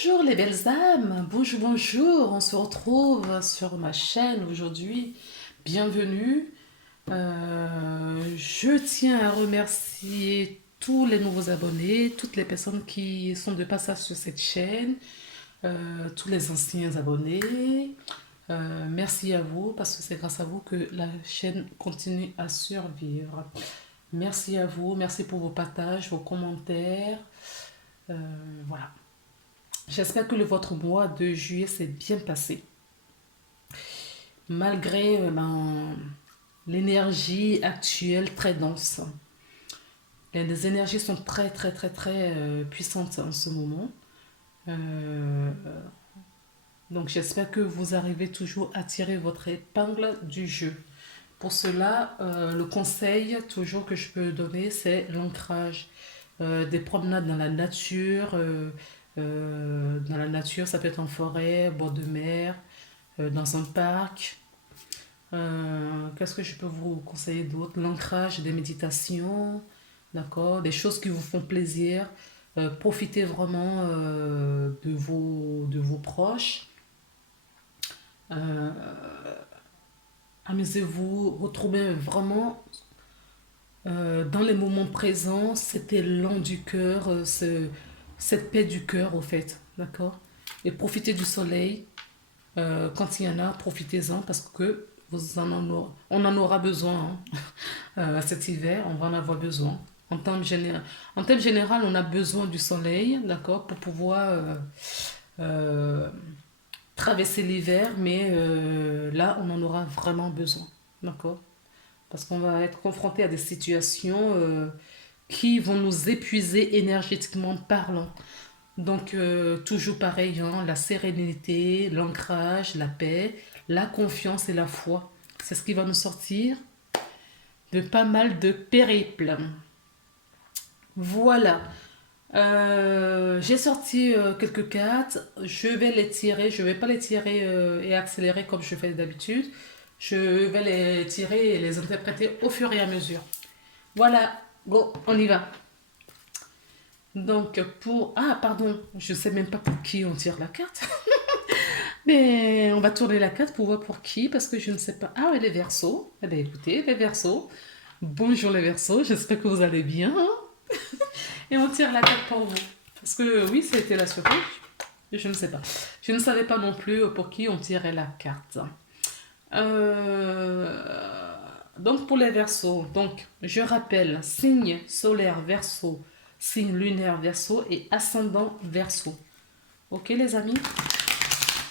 Bonjour les belles âmes, bonjour, bonjour, on se retrouve sur ma chaîne aujourd'hui. Bienvenue. Je tiens à remercier tous les nouveaux abonnés, toutes les personnes qui sont de passage sur cette chaîne, tous les anciens abonnés. Merci à vous parce que c'est grâce à vous que la chaîne continue à survivre. Merci à vous, merci pour vos partages, vos commentaires. Euh, voilà. J'espère que votre mois de juillet s'est bien passé. Malgré l'énergie actuelle très dense. Les énergies sont très puissantes en ce moment. Euh, donc j'espère que vous arrivez toujours à tirer votre épingle du jeu. Pour cela, le conseil toujours que je peux donner, c'est l'ancrage. Des promenades dans la nature. Dans la nature, ça peut être en forêt, bord de mer, dans un parc. Qu'est-ce que je peux vous conseiller d'autre? L'ancrage, des méditations, d'accord? Des choses qui vous font plaisir. Profitez vraiment de vos proches. Euh, Amusez-vous, retrouvez vraiment dans les moments présents cet élan du cœur, cette paix du cœur au fait, d'accord? Et profitez du soleil. Quand il y en a, profitez-en parce que on en aura besoin hein. Cet hiver, on va en avoir besoin. En termes général, on a besoin du soleil, d'accord, pour pouvoir euh, traverser l'hiver, mais là, on en aura vraiment besoin, d'accord? Parce qu'on va être confronté à des situations qui vont nous épuiser énergétiquement parlant. Donc, toujours pareil, hein, la sérénité, l'ancrage, la paix, la confiance et la foi. C'est ce qui va nous sortir de pas mal de périples. Voilà. J'ai sorti quelques cartes. Je vais les tirer. Je vais pas les tirer et accélérer comme je fais d'habitude. Je vais les tirer et les interpréter au fur et à mesure. Voilà. Go, on y va. Donc, pour... Ah, pardon, je sais même pas pour qui on tire la carte. Mais on va tourner la carte pour voir pour qui, parce que je ne sais pas. Ah, ouais, les Verseaux. Eh bien, écoutez, les Verseaux. Bonjour les Verseaux, j'espère que vous allez bien. Et on tire la carte pour vous. Parce que oui, ça a été la surprise. Je ne sais pas. Je ne savais pas non plus pour qui on tirait la carte. Donc pour les Verseaux, donc je rappelle signe solaire Verseau, signe lunaire Verseau et ascendant Verseau. Ok les amis?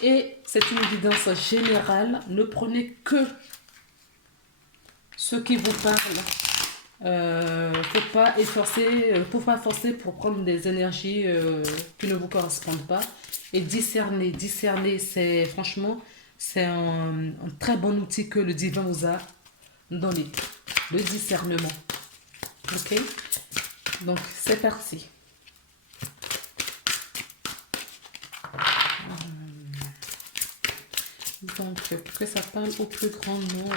Et c'est une guidance générale. Ne prenez que ce qui vous parle. Faut pas forcer pour prendre des énergies qui ne vous correspondent pas. Et discerner, c'est franchement, c'est un très bon outil que le divin vous a donné. Le discernement. Ok? Donc c'est parti. Donc pour que ça parle au plus grand nombre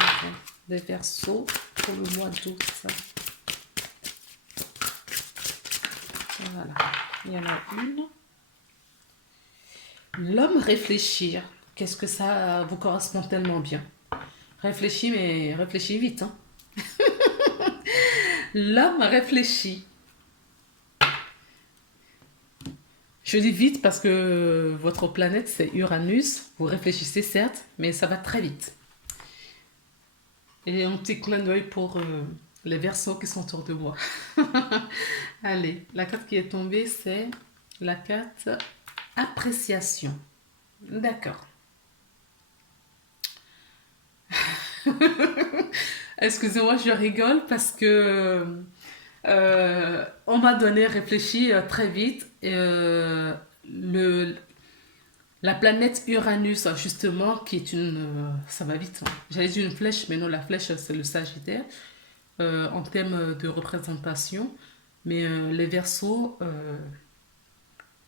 des Verseaux pour le mois d'août. Voilà, il y en a une. L'homme réfléchir. Qu'est-ce que ça vous correspond tellement bien? Réfléchis, mais réfléchis vite. Hein. L'homme réfléchit. Je dis vite parce que votre planète, c'est Uranus. Vous réfléchissez certes, mais ça va très vite. Et un petit clin d'œil pour les Verseaux qui sont autour de moi. Allez, la carte qui est tombée, c'est la carte appréciation. D'accord. Excusez-moi, je rigole parce que on m'a donné réfléchi très vite. Le, la planète Uranus, justement, qui est une... ça va vite. Hein. J'allais dire une flèche, mais non, la flèche, c'est le Sagittaire, en termes de représentation. Mais les Verseaux,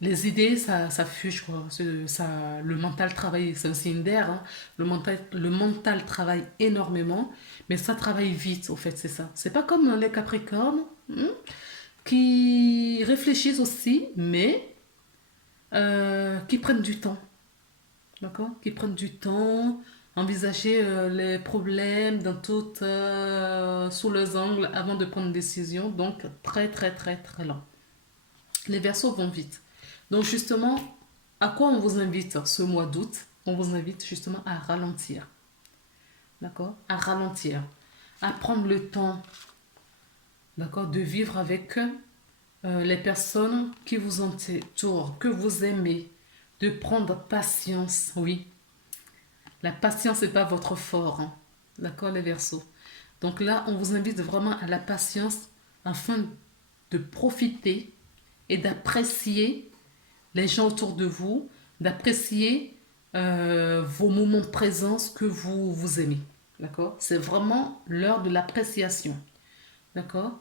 les idées, ça fuge, quoi. Le mental travaille, c'est un signe d'air. Hein. Le mental travaille énormément, mais ça travaille vite, au fait, c'est ça. C'est pas comme les Capricornes, qui réfléchissent aussi, mais qui prennent du temps, d'accord? Qui prennent du temps, envisager les problèmes sous leurs angles avant de prendre une décision, donc très très très très lent. Les Verseaux vont vite. Donc justement, à quoi on vous invite ce mois d'août? On vous invite justement à ralentir, d'accord? À ralentir, à prendre le temps, d'accord, de vivre avec les personnes qui vous entourent, que vous aimez, de prendre patience, oui. La patience n'est pas votre fort, hein. D'accord, les Verseaux. Donc là, on vous invite vraiment à la patience afin de profiter et d'apprécier les gens autour de vous, d'apprécier vos moments présents que vous aimez. D'accord? C'est vraiment l'heure de l'appréciation. D'accord?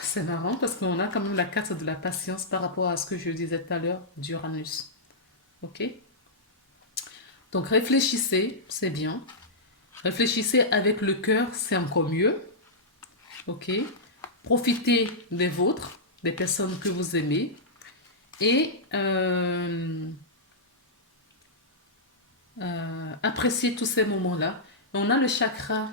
C'est marrant parce qu'on a quand même la carte de la patience par rapport à ce que je disais tout à l'heure d'Uranus. Ok? Donc réfléchissez, c'est bien. Réfléchissez avec le cœur, c'est encore mieux. Ok? Profitez des vôtres, des personnes que vous aimez. Et appréciez tous ces moments-là. On a le chakra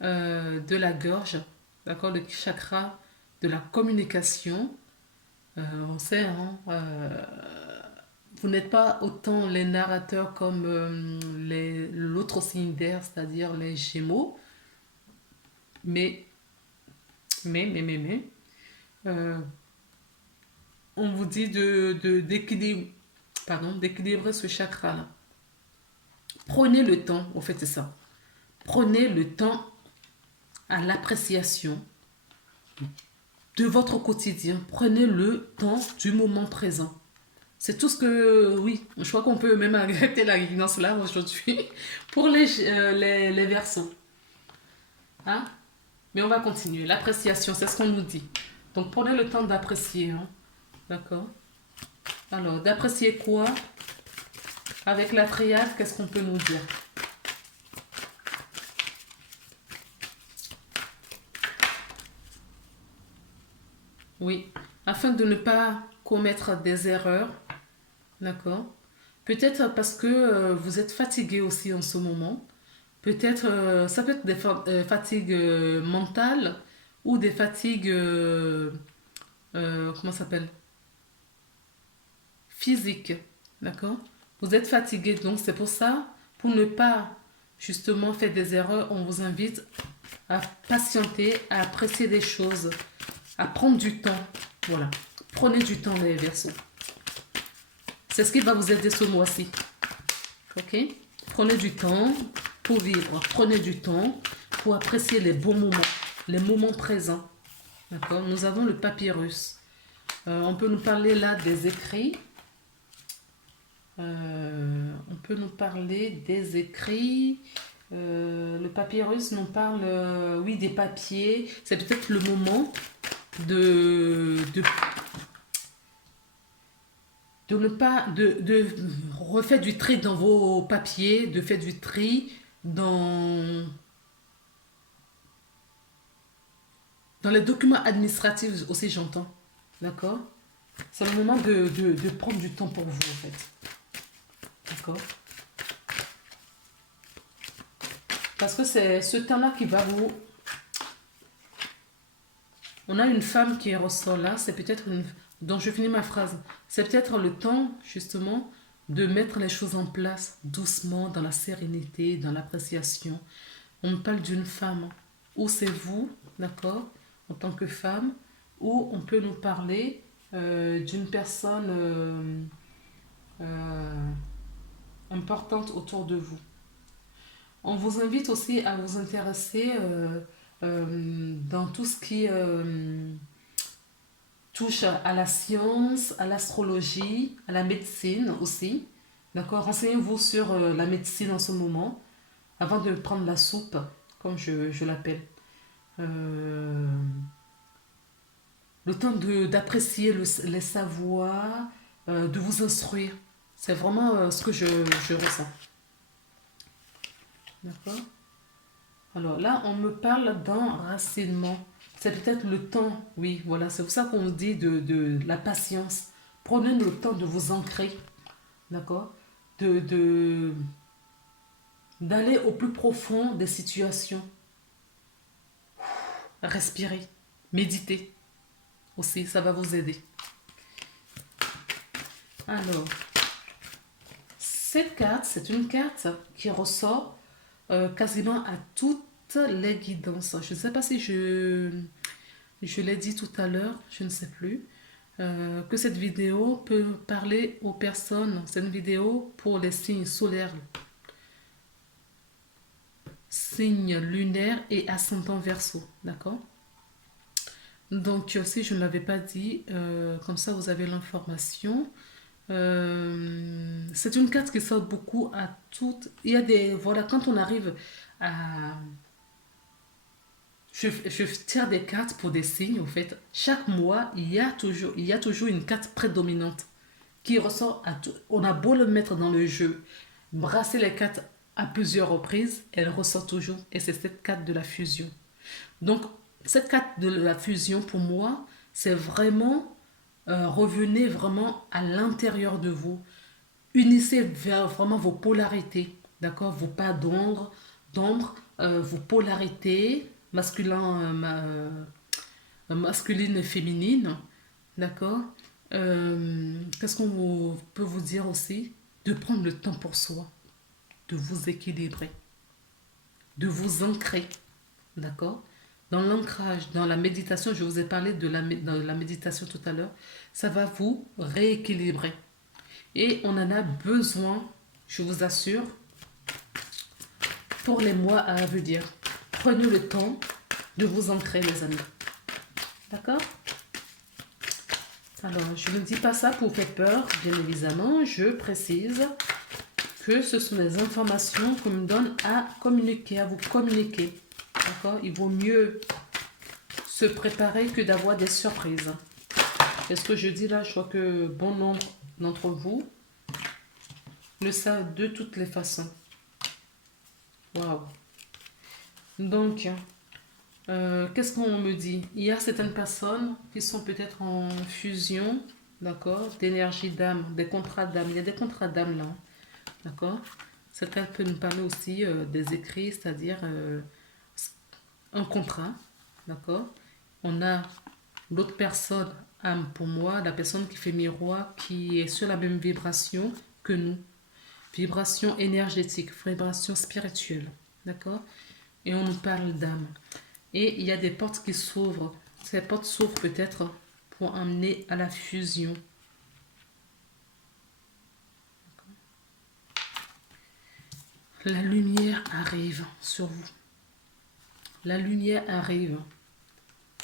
de la gorge, d'accord, le chakra de la communication. On sait, hein, vous n'êtes pas autant les narrateurs comme l'autre signe d'air, c'est-à-dire les Gémeaux, mais, mais, euh, on vous dit d'équilibrer ce chakra-là. Prenez le temps, au fait, c'est ça. Prenez le temps à l'appréciation de votre quotidien. Prenez le temps du moment présent. C'est tout ce que, oui, je crois qu'on peut même arrêter la guidance là aujourd'hui pour les Verseaux. Hein? Mais on va continuer. L'appréciation, c'est ce qu'on nous dit. Donc prenez le temps d'apprécier. Hein? D'accord? Alors, d'apprécier quoi? Avec la triade, qu'est-ce qu'on peut nous dire? Oui, afin de ne pas commettre des erreurs, d'accord? Peut-être parce que vous êtes fatigué aussi en ce moment. Peut-être, ça peut être des fatigues mentales ou des fatigues, comment ça s'appelle? Physiques, d'accord? Vous êtes fatigué, donc c'est pour ça, pour ne pas justement faire des erreurs, on vous invite à patienter, à apprécier des choses, à prendre du temps. Voilà. Prenez du temps, les Verseaux. C'est ce qui va vous aider ce mois-ci. Ok? Prenez du temps pour vivre. Prenez du temps pour apprécier les bons moments, les moments présents. D'accord? Nous avons le papyrus. On peut nous parler là des écrits. On peut nous parler des écrits. Le papyrus nous parle, oui, des papiers. C'est peut-être le moment de ne pas de refaire du tri dans vos papiers, de faire du tri dans les documents administratifs aussi, j'entends. D'accord? C'est le moment de prendre du temps pour vous, en fait. D'accord? Parce que c'est ce temps-là qui va vous... On a une femme qui ressort là, c'est peut-être une... Donc je finis ma phrase. C'est peut-être le temps, justement, de mettre les choses en place doucement, dans la sérénité, dans l'appréciation. On me parle d'une femme. Ou c'est vous, d'accord, en tant que femme, ou on peut nous parler d'une personne importante autour de vous. On vous invite aussi à vous intéresser dans tout ce qui touche à la science, à l'astrologie, à la médecine aussi. D'accord? Renseignez-vous sur la médecine en ce moment, avant de prendre la soupe, comme je l'appelle. Euh, le temps d'apprécier les savoirs, de vous instruire. C'est vraiment ce que je ressens. D'accord? Alors là, on me parle d'enracinement. C'est peut-être le temps, oui, voilà. C'est pour ça qu'on dit de la patience. prenez le temps de vous ancrer, d'accord? D'aller au plus profond des situations. Respirez, méditez aussi, ça va vous aider. Alors, cette carte, c'est une carte qui ressort quasiment à toutes les guidances. Je ne sais pas si je l'ai dit tout à l'heure, je ne sais plus, que cette vidéo peut parler aux personnes. C'est une vidéo pour les signes solaires, signes lunaires et ascendant Verseau, d'accord? Donc, si je ne l'avais pas dit, comme ça vous avez l'information. C'est une carte qui sort beaucoup à toutes. Il y a des. Voilà, quand on arrive à. Je tire des cartes pour des signes, en fait. Chaque mois, il y a toujours une carte prédominante qui ressort à tout. On a beau le mettre dans le jeu, brasser les cartes à plusieurs reprises, elle ressort toujours. Et c'est cette carte de la fusion. Donc, cette carte de la fusion, pour moi, c'est vraiment revenez vraiment à l'intérieur de vous. Unissez vers vraiment vos polarités, d'accord? Vos pas vos polarités, masculine et féminine, d'accord? Qu'est-ce qu'on peut vous dire aussi? De prendre le temps pour soi, de vous équilibrer, de vous ancrer, d'accord? Dans l'ancrage, dans la méditation, je vous ai parlé de la méditation tout à l'heure, ça va vous rééquilibrer. Et on en a besoin, je vous assure, pour les mois à venir. Prenez le temps de vous ancrer, les amis. D'accord? Alors, je ne dis pas ça pour faire peur, bien évidemment. Je précise que ce sont des informations qu'on me donne à communiquer, à vous communiquer. D'accord? Il vaut mieux se préparer que d'avoir des surprises. Et ce que je dis là, je crois que bon nombre d'entre vous le savent de toutes les façons. Waouh! Donc, qu'est-ce qu'on me dit? Il y a certaines personnes qui sont peut-être en fusion, d'accord, d'énergie d'âme, des contrats d'âme. Il y a des contrats d'âme là, d'accord? Cette carte peut nous parler aussi des écrits, c'est-à-dire un contrat, d'accord? On a l'autre personne, âme pour moi, la personne qui fait miroir, qui est sur la même vibration que nous. Vibration énergétique, vibration spirituelle, d'accord? Et on nous parle d'âme. Et il y a des portes qui s'ouvrent. Ces portes s'ouvrent peut-être pour amener à la fusion. La lumière arrive sur vous. La lumière arrive.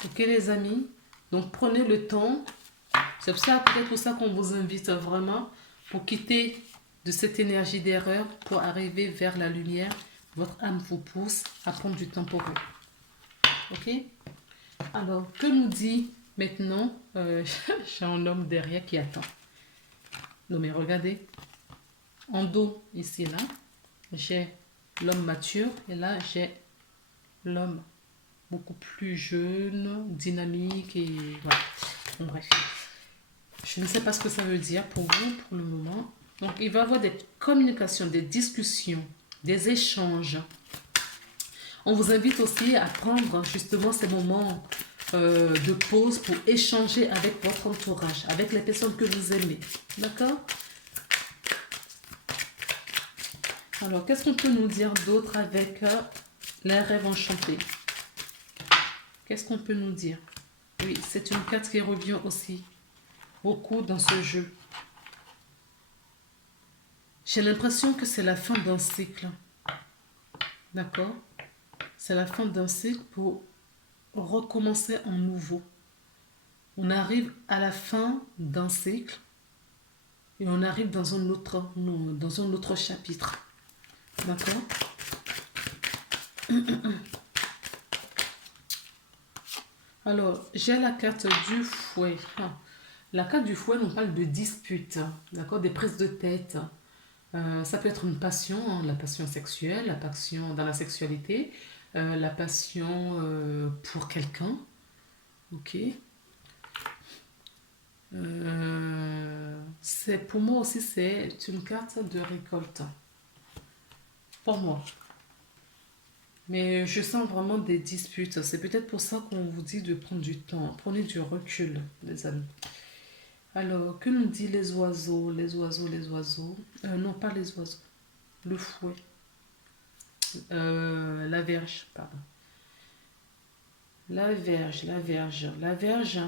Ok les amis? Donc prenez le temps. C'est peut-être pour ça qu'on vous invite vraiment pour quitter de cette énergie d'erreur pour arriver vers la lumière. Votre âme vous pousse à prendre du temps pour vous. Ok? Alors, que nous dit maintenant j'ai un homme derrière qui attend. Non mais regardez. En dos, ici là, j'ai l'homme mature. Et là, j'ai l'homme beaucoup plus jeune, dynamique et voilà. Bon, bref. Je ne sais pas ce que ça veut dire pour vous pour le moment. Donc, il va y avoir des communications, des discussions, des échanges. On vous invite aussi à prendre justement ces moments de pause pour échanger avec votre entourage, avec les personnes que vous aimez. D'accord? Alors, qu'est-ce qu'on peut nous dire d'autre avec les rêves enchantés? Qu'est-ce qu'on peut nous dire? Oui, c'est une carte qui revient aussi beaucoup dans ce jeu. J'ai l'impression que c'est la fin d'un cycle. D'accord? C'est la fin d'un cycle pour recommencer en nouveau. On arrive à la fin d'un cycle et on arrive dans un autre chapitre. D'accord? Alors, j'ai la carte du fouet. La carte du fouet nous parle de disputes, d'accord? Des prises de tête. Ça peut être une passion, hein, la passion sexuelle, la passion dans la sexualité, la passion pour quelqu'un. Ok? Pour moi aussi, c'est une carte de récolte. Pour moi. Mais je sens vraiment des disputes. C'est peut-être pour ça qu'on vous dit de prendre du temps. Prenez du recul, les amis. Alors, que nous dit les oiseaux? Les oiseaux, les oiseaux. Non, pas les oiseaux. Le fouet. La verge, pardon. La verge, la verge. La verge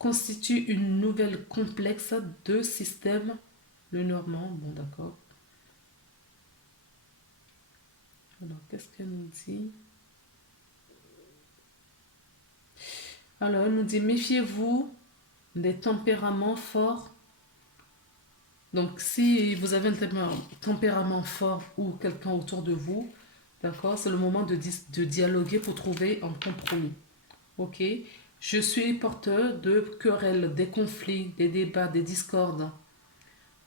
constitue une nouvelle complexe de système. Le normand, bon d'accord. Alors, qu'est-ce qu'elle nous dit? Alors, elle nous dit, méfiez-vous des tempéraments forts. Donc, si vous avez un tempérament fort ou quelqu'un autour de vous, d'accord, c'est le moment de dialoguer pour trouver un compromis. Ok? Je suis porteur de querelles, des conflits, des débats, des discordes.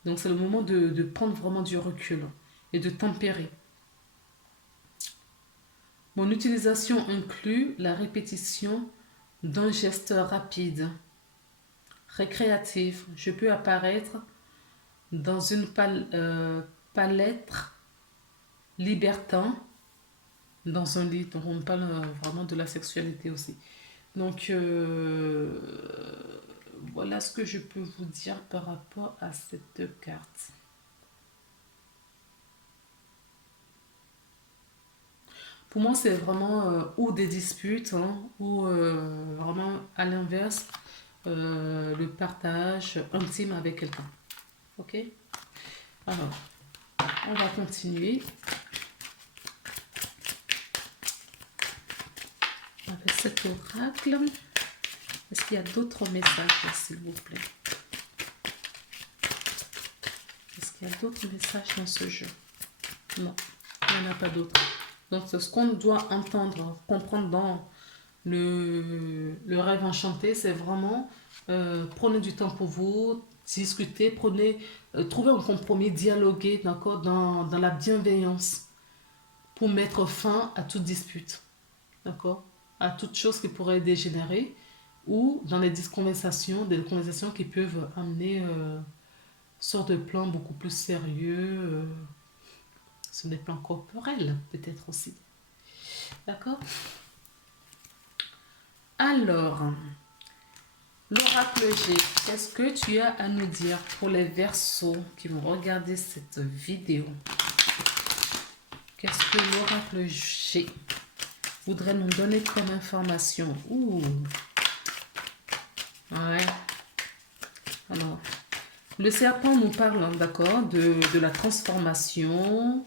Donc, c'est le moment de prendre vraiment du recul et de tempérer. Mon utilisation inclut la répétition d'un geste rapide, récréatif. Je peux apparaître dans une palette libertin dans un lit. Donc on parle vraiment de la sexualité aussi. Donc voilà ce que je peux vous dire par rapport à cette carte. Pour moi, c'est vraiment ou des disputes, hein, ou vraiment à l'inverse, le partage intime avec quelqu'un. Ok? Alors, on va continuer avec cet oracle. Est-ce qu'il y a d'autres messages, s'il vous plaît? Est-ce qu'il y a d'autres messages dans ce jeu? Non, il n'y en a pas d'autres. Donc, ce qu'on doit entendre, comprendre dans le rêve enchanté, c'est vraiment prenez du temps pour vous, discuter, trouvez un compromis, dialoguer, d'accord, dans la bienveillance pour mettre fin à toute dispute, d'accord, à toute chose qui pourrait dégénérer ou dans les conversations, des conversations qui peuvent amener sur des plans beaucoup plus sérieux, sur des plans corporels peut-être aussi. D'accord? Alors, l'oracle G, qu'est-ce que tu as à nous dire pour les Verseaux qui vont regarder cette vidéo? Qu'est-ce que l'oracle G voudrait nous donner comme information? Ouh. Ouais. Alors, le serpent nous parle, d'accord, de la transformation.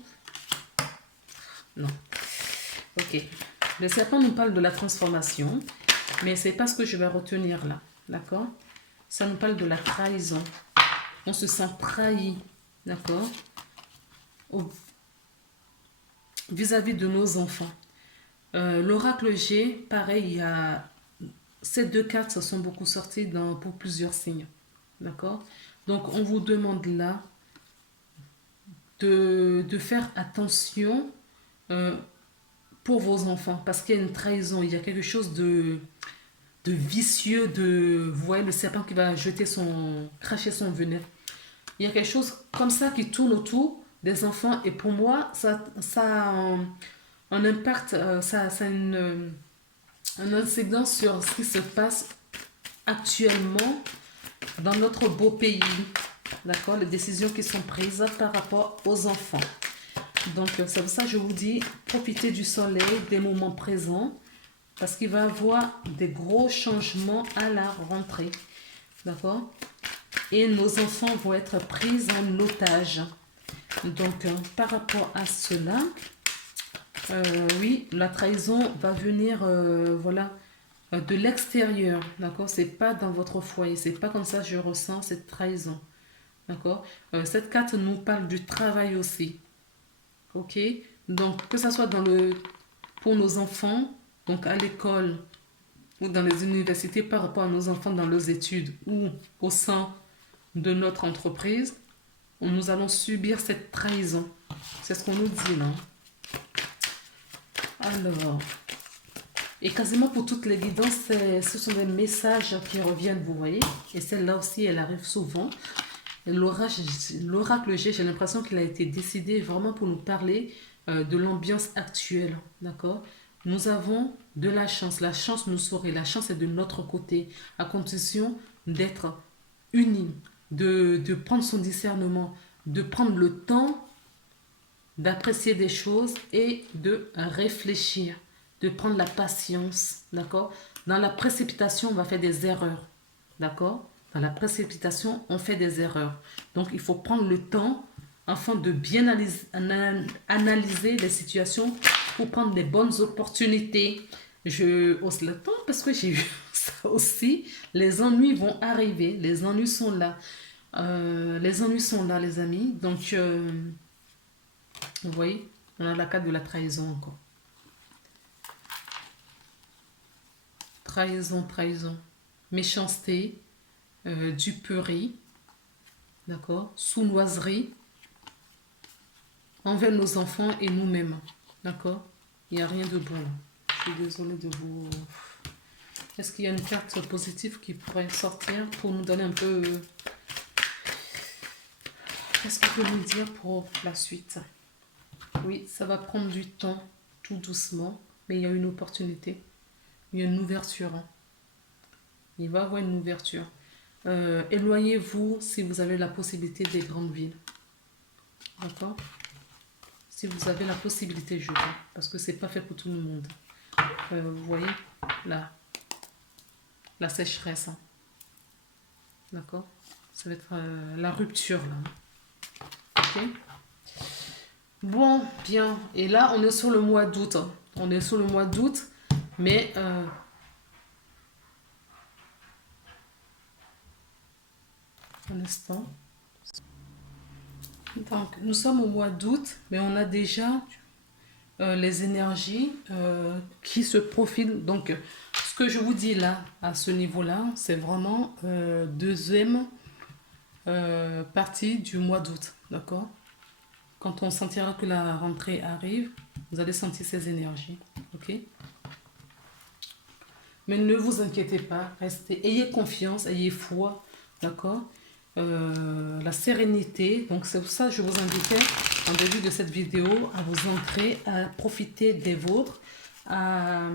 Non. Ok. Le serpent nous parle de la transformation, mais c'est pas ce que je vais retenir là, d'accord? Ça nous parle de la trahison. On se sent trahi, d'accord? Vis-à-vis de nos enfants. L'oracle G, pareil, il y a ces deux cartes se sont beaucoup sorties pour plusieurs signes, d'accord? Donc on vous demande là de faire attention pour vos enfants, parce qu'il y a une trahison, il y a quelque chose de vicieux, vous voyez le serpent qui va cracher son venin. Il y a quelque chose comme ça qui tourne autour des enfants, et pour moi, ça a un impact, ça a une incidence sur ce qui se passe actuellement dans notre beau pays. D'accord? Les décisions qui sont prises par rapport aux enfants. Donc, c'est pour ça que je vous dis, profitez du soleil, des moments présents, parce qu'il va y avoir des gros changements à la rentrée. D'accord? Et nos enfants vont être pris en otage. Donc, par rapport à cela, oui, la trahison va venir, voilà, de l'extérieur. D'accord? C'est pas dans votre foyer. C'est pas comme ça que je ressens cette trahison. D'accord? Cette carte nous parle du travail aussi. Ok? Donc, que ce soit pour nos enfants, donc à l'école ou dans les universités par rapport à nos enfants dans leurs études ou au sein de notre entreprise, nous allons subir cette trahison. C'est ce qu'on nous dit là. Alors, Et quasiment pour toutes les guidances, ce sont des messages qui reviennent, vous voyez. Et celle-là aussi, elle arrive souvent. L'oracle G, j'ai l'impression qu'il a été décidé vraiment pour nous parler de l'ambiance actuelle, d'accord? Nous avons de la chance. La chance nous sourit. La chance est de notre côté, à condition d'être unis, de prendre son discernement, de prendre le temps d'apprécier des choses et de réfléchir, de prendre la patience, d'accord? Dans la précipitation, on va faire des erreurs, d'accord? Dans la précipitation, on fait des erreurs. Donc, il faut prendre le temps afin de bien analyser les situations pour prendre les bonnes opportunités. Je hausse le temps parce que j'ai eu ça aussi. Les ennuis vont arriver, les ennuis sont là. Les ennuis sont là, les amis. Donc, vous voyez, on a la carte de la trahison encore. Trahison, trahison. Méchanceté, duperie, d'accord, sournoiserie envers nos enfants et nous-mêmes, d'accord. Il n'y a rien de bon là. Je suis désolée de vous... Est-ce qu'il y a une carte positive qui pourrait sortir pour nous donner un peu... Qu'est-ce qu'on peut nous dire pour la suite? Oui, ça va prendre du temps, tout doucement, mais il y a une opportunité. Il y a une ouverture. Il va y avoir une ouverture. Éloignez-vous si vous avez la possibilité des grandes villes. D'accord? Si vous avez la possibilité, je veux. Parce que c'est pas fait pour tout le monde. Vous voyez? Là. La sécheresse. Hein. D'accord? Ça va être la rupture, là. Ok? Bon, bien. Et là, on est sur le mois d'août. Hein. On est sur le mois d'août. Mais... un instant. Donc, nous sommes au mois d'août, mais on a déjà les énergies qui se profilent. Donc, ce que je vous dis là, à ce niveau-là, c'est vraiment deuxième partie du mois d'août. D'accord? Quand on sentira que la rentrée arrive, vous allez sentir ces énergies. Ok? Mais ne vous inquiétez pas, restez, ayez confiance, ayez foi. D'accord? La sérénité. Donc c'est pour ça que je vous invitais en début de cette vidéo à vous ancrer, à profiter des vôtres, à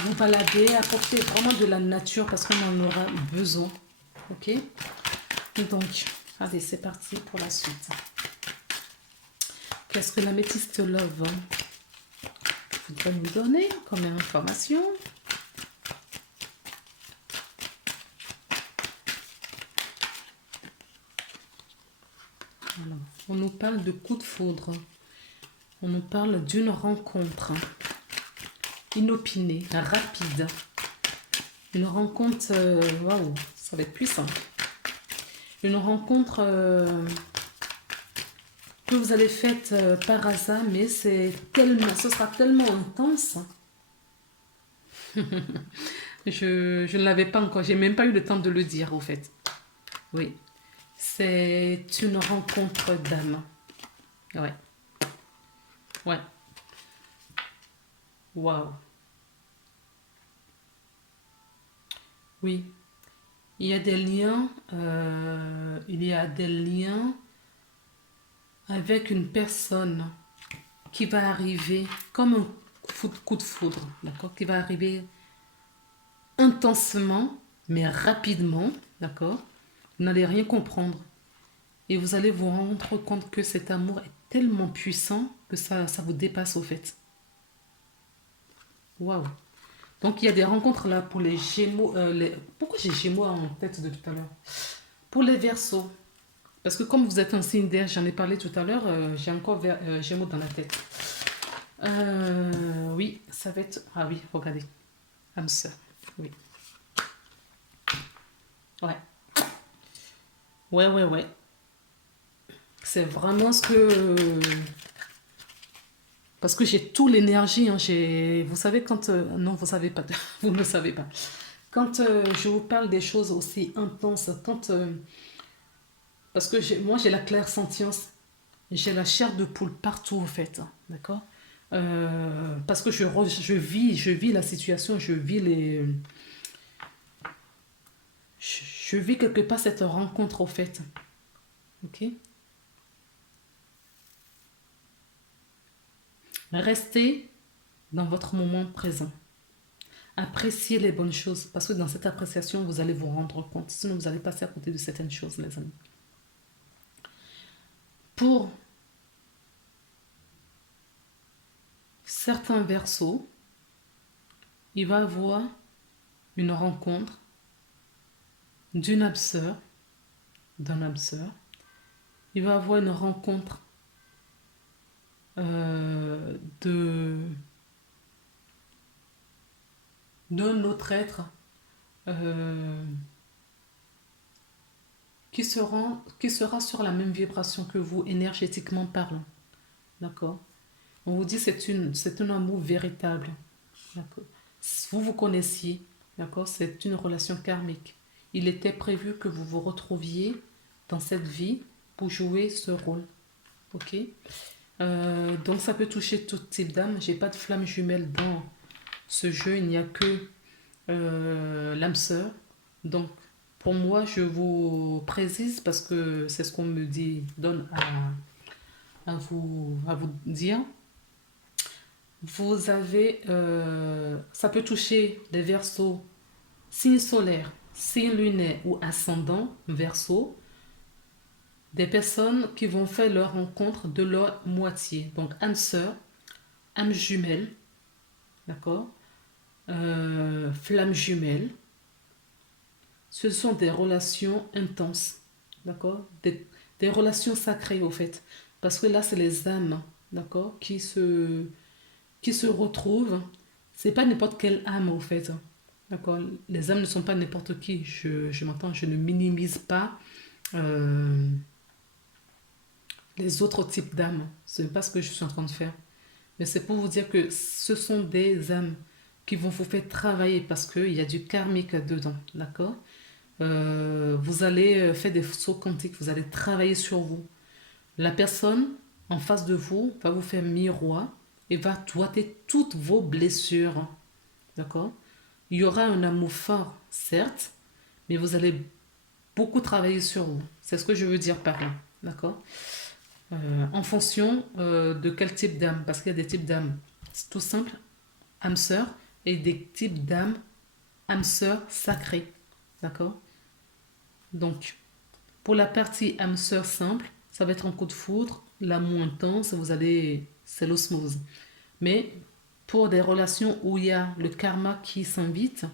vous balader, à profiter vraiment de la nature parce qu'on en aura besoin. Ok? Donc, allez, c'est parti pour la suite. Qu'est-ce que l'améthyste love voudrait nous donner comme information? Alors, on nous parle de coup de foudre. On nous parle d'une rencontre inopinée, rapide. Une rencontre, waouh, ça va être puissant. Une rencontre que vous allez faire par hasard, mais ce sera tellement intense. Je ne l'avais pas encore, j'ai même pas eu le temps de le dire en fait. Oui. C'est une rencontre d'âme. Ouais. Ouais. Waouh. Oui. Il y a des liens. Il y a des liens avec une personne qui va arriver comme un coup de foudre. D'accord? Qui va arriver intensement, mais rapidement. D'accord? Vous n'allez rien comprendre. Et vous allez vous rendre compte que cet amour est tellement puissant que ça vous dépasse au fait. Waouh. Donc il y a des rencontres là pour les Gémeaux. Pourquoi j'ai Gémeaux en tête de tout à l'heure? Pour les Verseaux. Parce que comme vous êtes un signe d'air, j'en ai parlé tout à l'heure, j'ai encore Gémeaux dans la tête. Oui, ça va être... Ah oui, regardez. Âme sœur. Oui. Ouais. Ouais. C'est vraiment ce que... Parce que j'ai toute l'énergie. Hein, vous savez quand... non, vous savez pas. Vous ne savez pas. Quand je vous parle des choses aussi intenses, quand... parce que moi, j'ai la clairsentience. J'ai la chair de poule partout, en fait. D'accord? Parce que je vis la situation, je vis quelque part cette rencontre au fait. Ok? Restez dans votre moment présent. Appréciez les bonnes choses parce que dans cette appréciation, vous allez vous rendre compte. Sinon, vous allez passer à côté de certaines choses, les amis. Pour certains versos, il va y avoir une rencontre d'une âme sœur, d'un âme sœur. Il va y avoir une rencontre de d'un autre être euh, qui sera sur la même vibration que vous, énergétiquement parlant. D'accord? On vous dit c'est un amour véritable. D'accord? Vous vous connaissiez. D'accord? C'est une relation karmique. Il était prévu que vous vous retrouviez dans cette vie pour jouer ce rôle. Ok? Donc ça peut toucher tout type d'âme. J'ai pas de flamme jumelle dans ce jeu. Il n'y a que l'âme sœur. Donc pour moi, je vous précise parce que c'est ce qu'on me dit, donne à vous dire. Vous avez, ça peut toucher les versos, signe solaire, signe lunaire ou ascendant verso, des personnes qui vont faire leur rencontre de leur moitié. Donc âme sœur, âme jumelle, d'accord, flamme jumelle. Ce sont des relations intenses, d'accord, des relations sacrées au fait. Parce que là, c'est les âmes, d'accord, qui se retrouvent. C'est pas n'importe quelle âme au fait. D'accord? Les âmes ne sont pas n'importe qui. Je m'entends, je ne minimise pas euh, les autres types d'âmes. Ce n'est pas ce que je suis en train de faire. Mais c'est pour vous dire que ce sont des âmes qui vont vous faire travailler parce qu'il y a du karmique dedans. D'accord? Vous allez faire des sauts quantiques, vous allez travailler sur vous. La personne en face de vous va vous faire miroir et va doiter toutes vos blessures. D'accord? Il y aura un amour fort, certes, mais vous allez beaucoup travailler sur vous. C'est ce que je veux dire par là. D'accord? En fonction de quel type d'âme. Parce qu'il y a des types d'âme. C'est tout simple, âme sœur, et des types d'âme, âme sœur sacrée. D'accord? Donc, pour la partie âme sœur simple, ça va être un coup de foudre, l'amour intense, c'est l'osmose. Mais pour des relations où il y a le karma qui s'invite,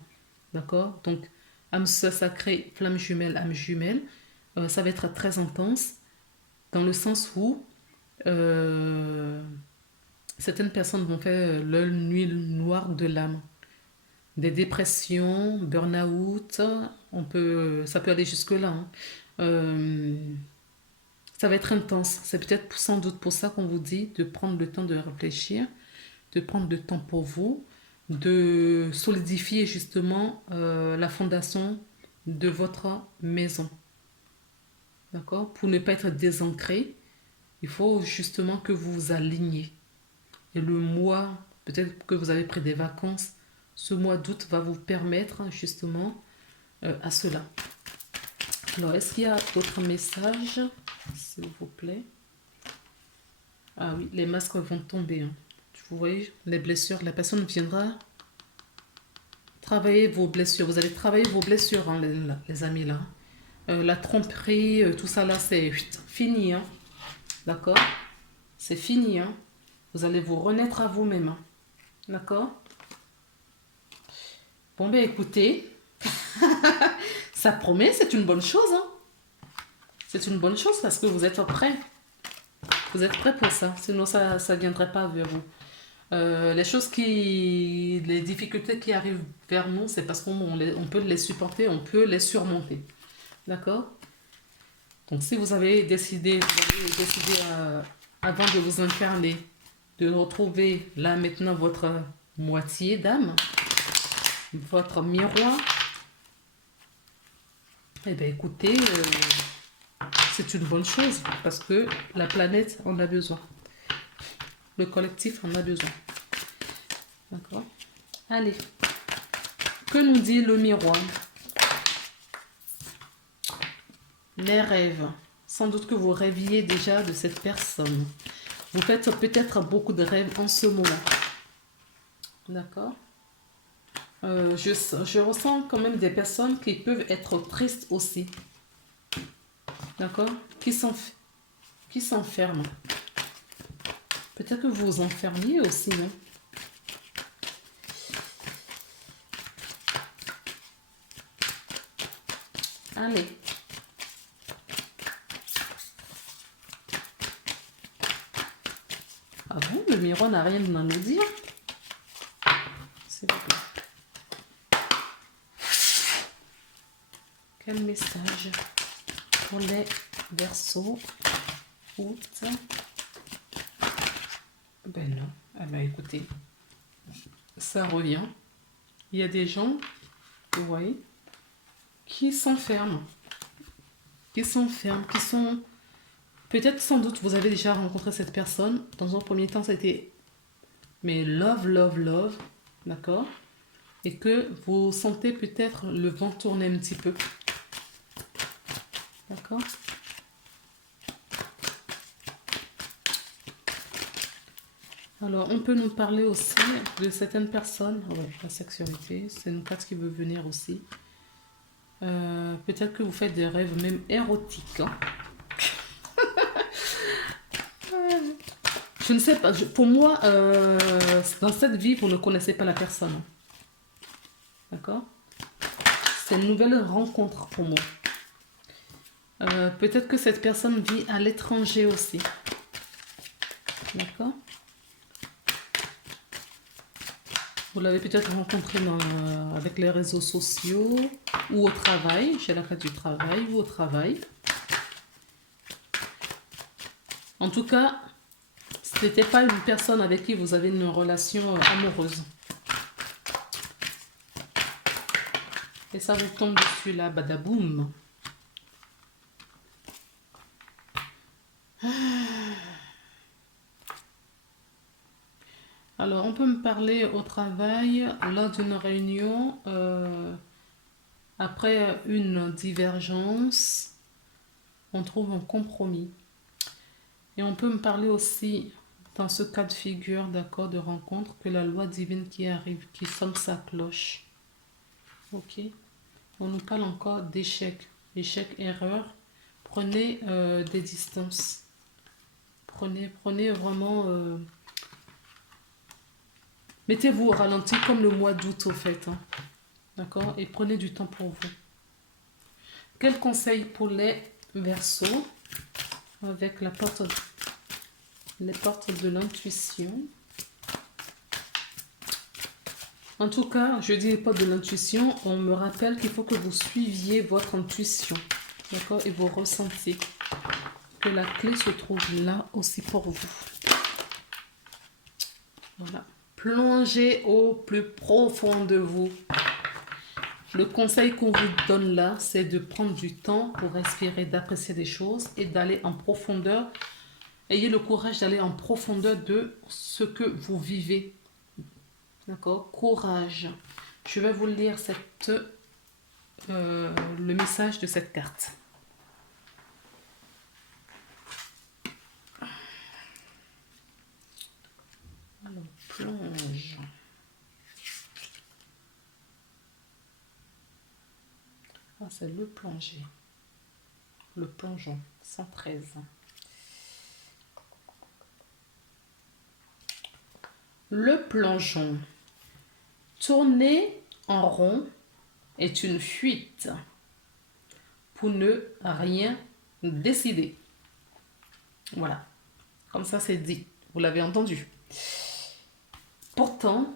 d'accord? Donc, âme sœur sacrée, flamme jumelle, âme jumelle, ça va être très intense dans le sens où euh, certaines personnes vont faire leur nuit noire de l'âme. Des dépressions, burn-out, ça peut aller jusque-là. Hein. Euh, Ça va être intense. C'est peut-être sans doute pour ça qu'on vous dit de prendre le temps de réfléchir, de prendre le temps pour vous, de solidifier justement la fondation de votre maison. D'accord? Pour ne pas être désancré, il faut justement que vous vous aligniez. Et le mois, peut-être que vous avez pris des vacances, ce mois d'août va vous permettre justement à cela. Alors, est-ce qu'il y a d'autres messages, s'il vous plaît? Ah oui, les masques vont tomber. Hein. Vous voyez, les blessures, la personne viendra travailler vos blessures. Vous allez travailler vos blessures, hein, les amis, là. La tromperie, tout ça, là, c'est fini. Hein. D'accord? C'est fini. Hein. Vous allez vous renaître à vous-même. Hein. D'accord? Bon, ben écoutez, ça promet, c'est une bonne chose. Hein. C'est une bonne chose parce que vous êtes prêts. Vous êtes prêts pour ça. Sinon, ça ne viendrait pas vers vous. Les difficultés qui arrivent vers nous, c'est parce on peut les supporter, on peut les surmonter. D'accord? Donc, si vous avez décidé avant de vous incarner, de retrouver là maintenant votre moitié d'âme, votre miroir, eh bien écoutez, c'est une bonne chose parce que la planète en a besoin. Le collectif en a besoin. D'accord? Allez. Que nous dit le miroir? Les rêves. Sans doute que vous rêviez déjà de cette personne. Vous faites peut-être beaucoup de rêves en ce moment. D'accord? Je ressens quand même des personnes qui peuvent être tristes aussi. D'accord? Qui s'enferment. Peut-être que vous vous enfermiez aussi, non? Allez. Ah bon, le miroir n'a rien à nous dire? C'est vrai. Quel message pour les Verseaux, août? Ben non. Ah ben écoutez, ça revient. Il y a des gens, vous voyez, qui s'enferment. Qui s'enferment, qui sont... Peut-être sans doute vous avez déjà rencontré cette personne. Dans un premier temps, ça a été mais love, love, love. D'accord? Et que vous sentez peut-être le vent tourner un petit peu. D'accord? Alors, on peut nous parler aussi de certaines personnes. Ouais, la sexualité, c'est une carte qui veut venir aussi. Peut-être que vous faites des rêves même érotiques. Hein? Je ne sais pas. Pour moi, dans cette vie, vous ne connaissez pas la personne. D'accord? C'est une nouvelle rencontre pour moi. Peut-être que cette personne vit à l'étranger aussi. D'accord? Vous l'avez peut-être rencontré avec les réseaux sociaux ou au travail, chez la carte du travail ou au travail. En tout cas, ce n'était pas une personne avec qui vous avez une relation amoureuse. Et ça vous tombe dessus là, badaboum. Alors, on peut me parler au travail lors d'une réunion, après une divergence, on trouve un compromis. Et on peut me parler aussi, dans ce cas de figure, d'accord, de rencontre, que la loi divine qui arrive, qui sonne sa cloche. Ok? On nous parle encore d'échec, échec, erreur. Prenez des distances. Prenez vraiment... mettez-vous au ralenti comme le mois d'août au fait. Hein. D'accord? Et prenez du temps pour vous. Quel conseil pour les Verseaux avec les portes de l'intuition? En tout cas, je dis les portes de l'intuition, on me rappelle qu'il faut que vous suiviez votre intuition. D'accord? Et vous ressentez que la clé se trouve là aussi pour vous. Voilà. Plongez au plus profond de vous. Le conseil qu'on vous donne là, c'est de prendre du temps pour respirer, d'apprécier des choses et d'aller en profondeur. Ayez le courage d'aller en profondeur de ce que vous vivez. D'accord? Courage. Je vais vous lire le message de cette carte. Alors, plonge. Ah, c'est le plongée. Le plongeon, 113. Le plongeon. Tourner en rond est une fuite pour ne rien décider. Voilà. Comme ça, c'est dit. Vous l'avez entendu. Pourtant,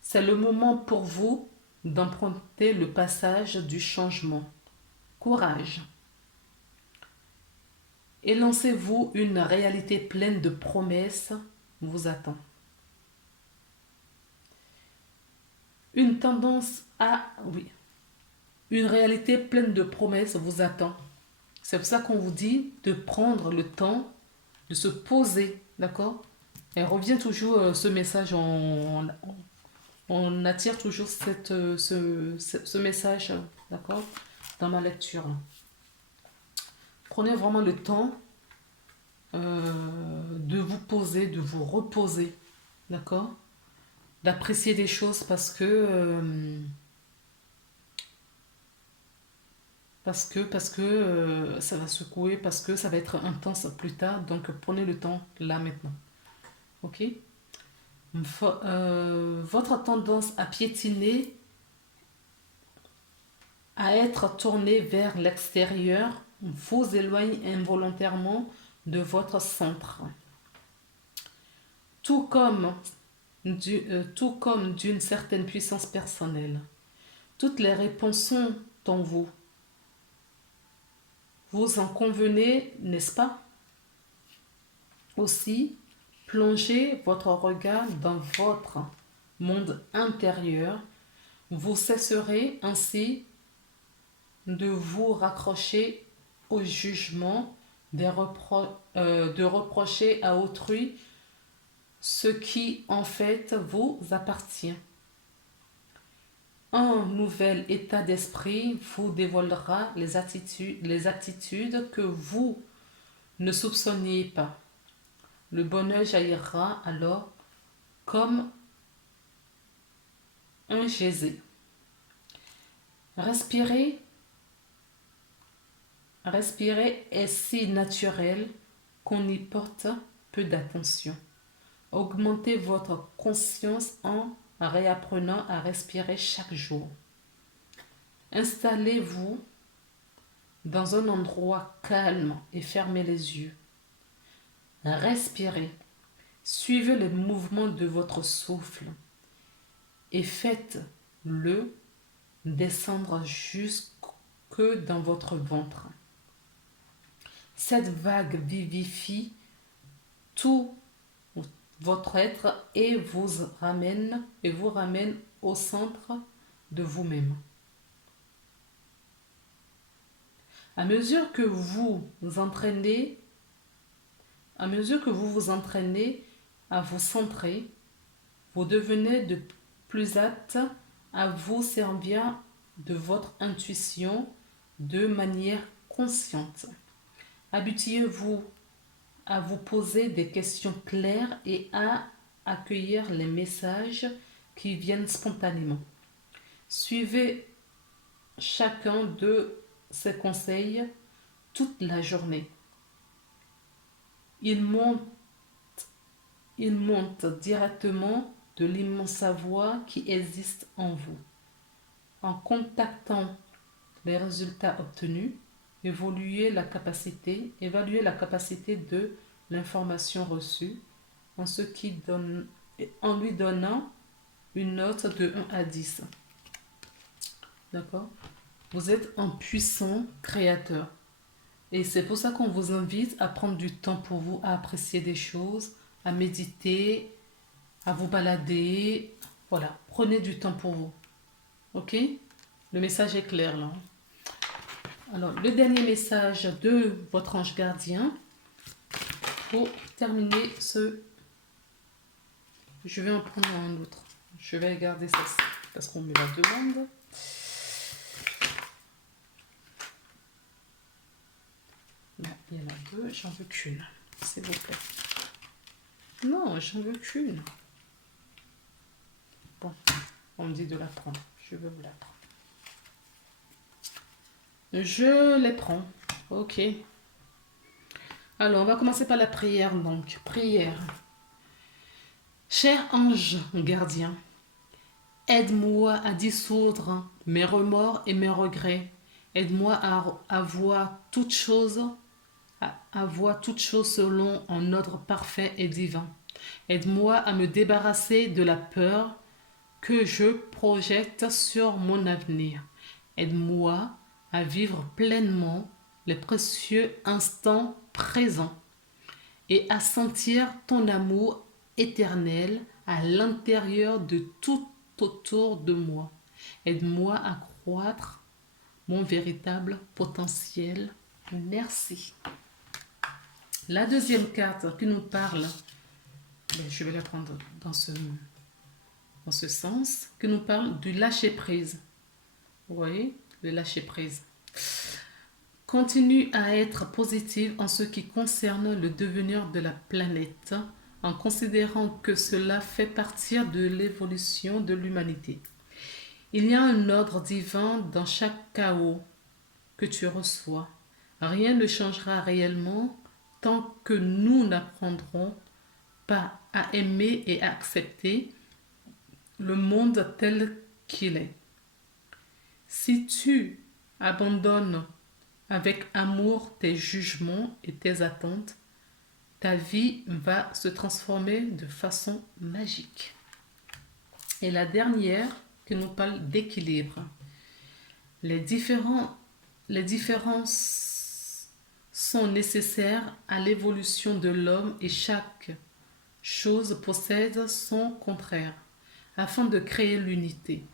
c'est le moment pour vous d'emprunter le passage du changement. Courage. Et lancez-vous, une réalité pleine de promesses vous attend. Une tendance une réalité pleine de promesses vous attend. C'est pour ça qu'on vous dit de prendre le temps de se poser, d'accord? Et revient toujours ce message, on attire toujours ce message, d'accord, dans ma lecture. Prenez vraiment le temps de vous poser, de vous reposer, d'accord, d'apprécier des choses parce que ça va secouer, parce que ça va être intense plus tard. Donc prenez le temps là maintenant. Ok. Votre tendance à piétiner, à être tourné vers l'extérieur, vous éloigne involontairement de votre centre. Tout comme tout comme d'une certaine puissance personnelle. Toutes les réponses sont en vous. Vous en convenez, n'est-ce pas? Aussi, plongez votre regard dans votre monde intérieur. Vous cesserez ainsi de vous raccrocher au jugement, de reprocher à autrui ce qui en fait vous appartient. Un nouvel état d'esprit vous dévoilera les aptitudes que vous ne soupçonniez pas. Le bonheur jaillira alors comme un geyser. Respirer, respirer est si naturel qu'on y porte peu d'attention. Augmentez votre conscience en réapprenant à respirer chaque jour. Installez-vous dans un endroit calme et fermez les yeux. Respirez. Suivez les mouvements de votre souffle et faites-le descendre jusque dans votre ventre. Cette vague vivifie tout votre être et vous ramène au centre de vous-même. À mesure que vous vous entraînez à vous centrer, vous devenez de plus apte à vous servir de votre intuition de manière consciente. Habituez-vous à vous poser des questions claires et à accueillir les messages qui viennent spontanément. Suivez chacun de ces conseils toute la journée. Ils montent directement de l'immense voix qui existe en vous. En contactant les résultats obtenus, évaluez la capacité de l'information reçue en lui donnant une note de 1 à 10. D'accord? Vous êtes un puissant créateur. Et c'est pour ça qu'on vous invite à prendre du temps pour vous, à apprécier des choses, à méditer, à vous balader. Voilà, prenez du temps pour vous. Ok? Le message est clair là. Alors, le dernier message de votre ange gardien. Pour terminer je vais en prendre un autre. Je vais garder ça parce qu'on me la demande. Non, il y en a deux, j'en veux qu'une, s'il vous plaît. Non, j'en veux qu'une. Bon, on me dit de la prendre. Je veux vous la prendre. Je les prends. Ok. Alors, on va commencer par la prière, donc. Prière. Cher ange gardien, aide-moi à dissoudre mes remords et mes regrets. Aide-moi à voir toutes choses selon un ordre parfait et divin. Aide-moi à me débarrasser de la peur que je projette sur mon avenir. Aide-moi à vivre pleinement les précieux instants présents et à sentir ton amour éternel à l'intérieur de tout autour de moi. Aide-moi à croître mon véritable potentiel. Merci. La deuxième carte qui nous parle ben, je vais la prendre dans ce sens, qui nous parle du lâcher-prise. Vous voyez, le lâcher-prise. Continue à être positive en ce qui concerne le devenir de la planète, en considérant que cela fait partie de l'évolution de l'humanité. Il y a un ordre divin dans chaque chaos que tu reçois. Rien ne changera réellement tant que nous n'apprendrons pas à aimer et à accepter le monde tel qu'il est. Si tu abandonnes avec amour tes jugements et tes attentes, ta vie va se transformer de façon magique. Et la dernière qui nous parle d'équilibre. Les différences sont nécessaires à l'évolution de l'homme et chaque chose possède son contraire afin de créer l'unité.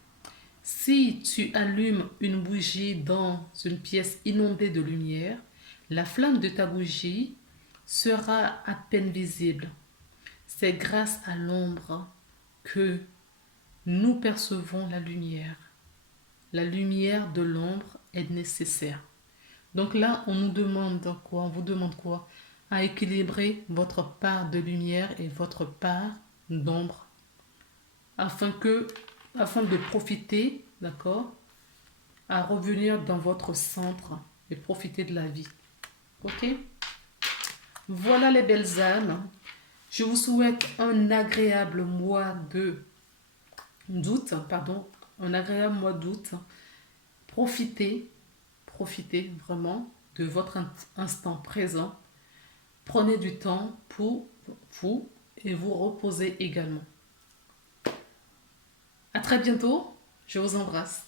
Si tu allumes une bougie dans une pièce inondée de lumière, la flamme de ta bougie sera à peine visible. C'est grâce à l'ombre que nous percevons la lumière. La lumière de l'ombre est nécessaire. Donc là, on nous demande quoi? On vous demande quoi? À équilibrer votre part de lumière et votre part d'ombre afin de profiter, d'accord, à revenir dans votre centre et profiter de la vie. Ok? Voilà les belles âmes. Je vous souhaite un agréable mois d'août, un agréable mois d'août. Profitez vraiment de votre instant présent. Prenez du temps pour vous et vous reposez également. À très bientôt. Je vous embrasse.